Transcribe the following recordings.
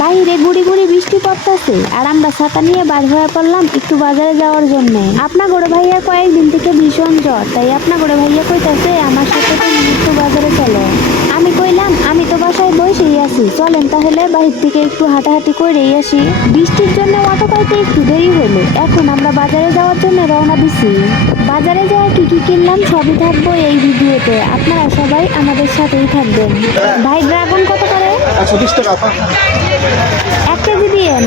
বাইরে গুড়ি গুড়ি বৃষ্টি পড়তেছে আর আমরা ছাতা নিয়ে বার হয়ে পড়লাম একটু বাজারে যাওয়ার জন্য। আপনা গড়ে ভাইয়া কয়েকদিন থেকে ভীষণ জ্বর, তাই আপনা গড়ে ভাইয়া কইতাছে আমার সাথে একটু বাজারে চলো। আমি কইলাম, আমি তো বাসায় বসেই আছি, চলেন তাহলে বাহির থেকে একটু হাঁটাহাঁটি করেই আসি। বৃষ্টির জন্য অটো পাইতে একটু দেরি হলো, এখন আমরা বাজারে যাওয়ার জন্য রওনা দিছি। বাজারে যাওয়া কি কি কিনলাম সবই থাকব এই ভিডিওতে, আপনারা সবাই আমাদের সাথেই থাকবেন। ভাই, ড্রাগন কত করে একশো বিশ টাকা এক কেজি দিয়েন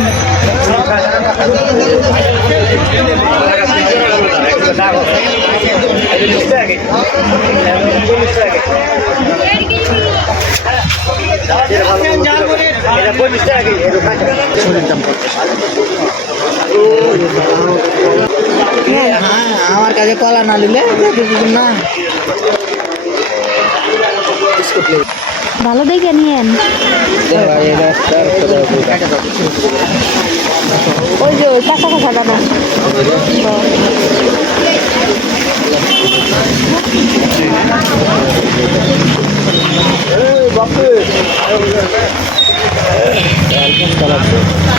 আমার কাছে কলা না নিলে না। ভালো দেখে নিয়েন। ওই যে কাঁচা কাঁচা দাদা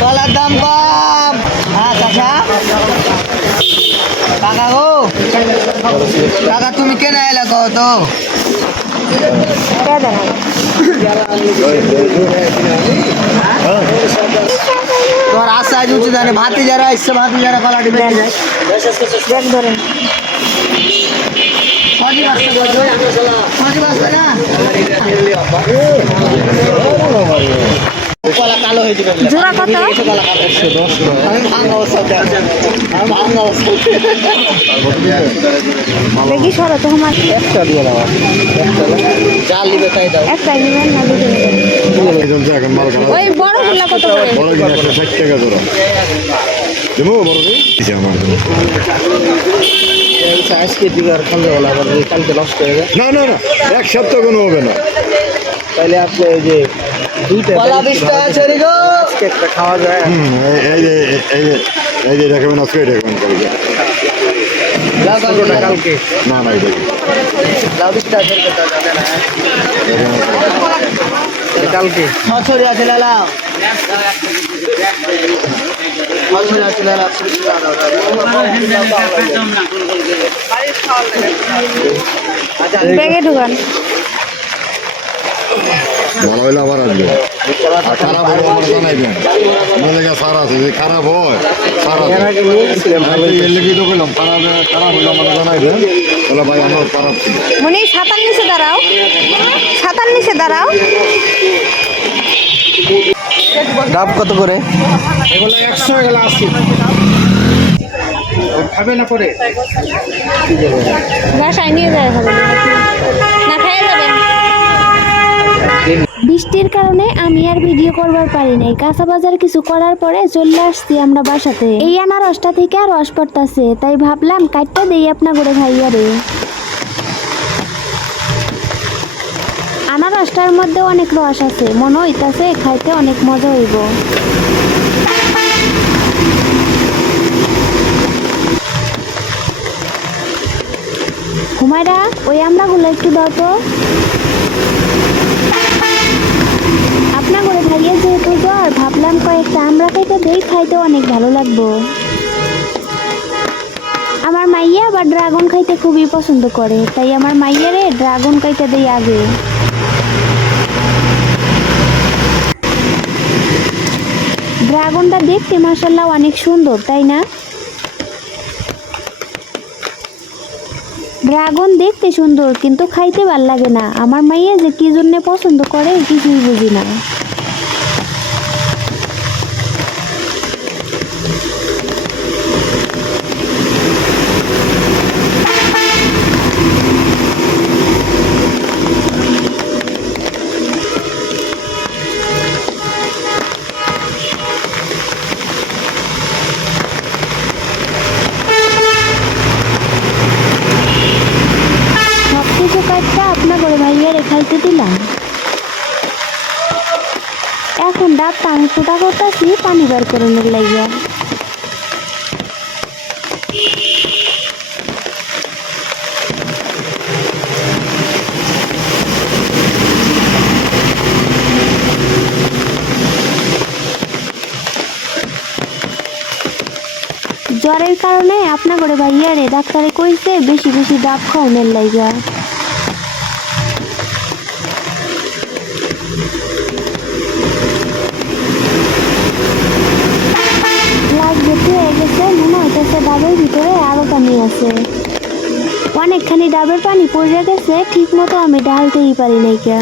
কলার দাম কম। হ্যাঁ চাচা। কাকা গো। কাকা, তুমি কেন এলে কো তো? তোমার আশা আজ উঁচু জানে ভাতি যারা এসছে ভাতি যারা কলাটি বেঁচে যায় ধরেন কলা কালো হয়ে যাবে। জোড়া কত? কলা কালো আমি ভাঙা অবস্থা ভাঙা অবস্থা দেখি সরো তো আমার। একটা দিয়ে দাও। জাল নিবে তাই দাও। একটাই নেবেন না দুটো নেবেন এই চলছে এখন মাল খারাপ ওই বড়গুলা কত করে? বড় দিন একশো ষাট টাকা জোড়া দেবো বড় দিন আমার। আজকে দিকে আর খালতে বলা আবার কালকে নষ্ট হয়ে যায়। না না না এক সপ্তাহ কোনো হবে না। তাহলে আপনি এই যে দুইটা কলা বিশ টাকা গো আজকে একটা খাওয়া যায়। এই- এই যে এই যে এই যে আজকে দেখাবেন ষোলোটা কালকে। না না কালকে। আছে ব্যাগে ঢুকান। ভালো হইলে আবার আসবে। আর খারাপ হলে আমার জানাইবেন আমার লেগে সার আছে যদি খারাপ হয় সার আছে। এর লেগে তো বললাম খারাপ খারাপ হলে আমার জানাইবেন বলে ভাই আমার খারাপ ছিল। মনি সাতার নিচে দাঁড়াও। সাতার নিচে দাঁড়াও। ডাব কত করে? এগুলো একশো এগুলো আশি। খাবে না পরে? বাসায় নিয়ে যায় হবে না খাইয়ে যাবেন বৃষ্টির কারণে আমি আর ভিডিও করবার পারি নাই। কাঁচা বাজার কিছু করার পরে চলে আসছি আমরা বাসাতে। এই আনারসটা থেকে আর রস পড়তাছে, তাই ভাবলাম কাটটা দেই আপনা করে ভাইয়ারে আনারসটার মধ্যে অনেক রস আছে, মনে হইতাছে খাইতে অনেক মজা হইব। হুমায়রা, ওই আমড়াগুলো একটু দাও তো। ভাবলাম কয়েকটা আমরা খাইতে খাইতে অনেক ভালো লাগবো। আমার মাইয়া আবার ড্রাগন খাইতে খুবই পছন্দ করে, তাই আমার মাইয়ারে ড্রাগন খাইতে দেই আগে। ড্রাগনটা দেখতে মাসাল্লাহ অনেক সুন্দর, তাই না? ড্রাগন দেখতে সুন্দর, কিন্তু খাইতে ভালো লাগে না। আমার মাইয়া যে কি জন্য পছন্দ করে কিছুই বুঝি না। কয়েকটা আপনার বড় ভাইয়া রেখাইতে দিলাম। এখন ডাব পানি ফুটা করতেছি, পানি বার করে নিয়ে লাগিয়া। জ্বরের কারণে আপনার করে ভাইয়ারে ডাক্তারে কইছে, বেশি বেশি ডাব খাওয়ানোর লাইগা আরও পানি আছে অনেকখানি ডাবের পানি পড়ে গেছে ঠিক মতো আমি ঢালতেই পারি নাই কে।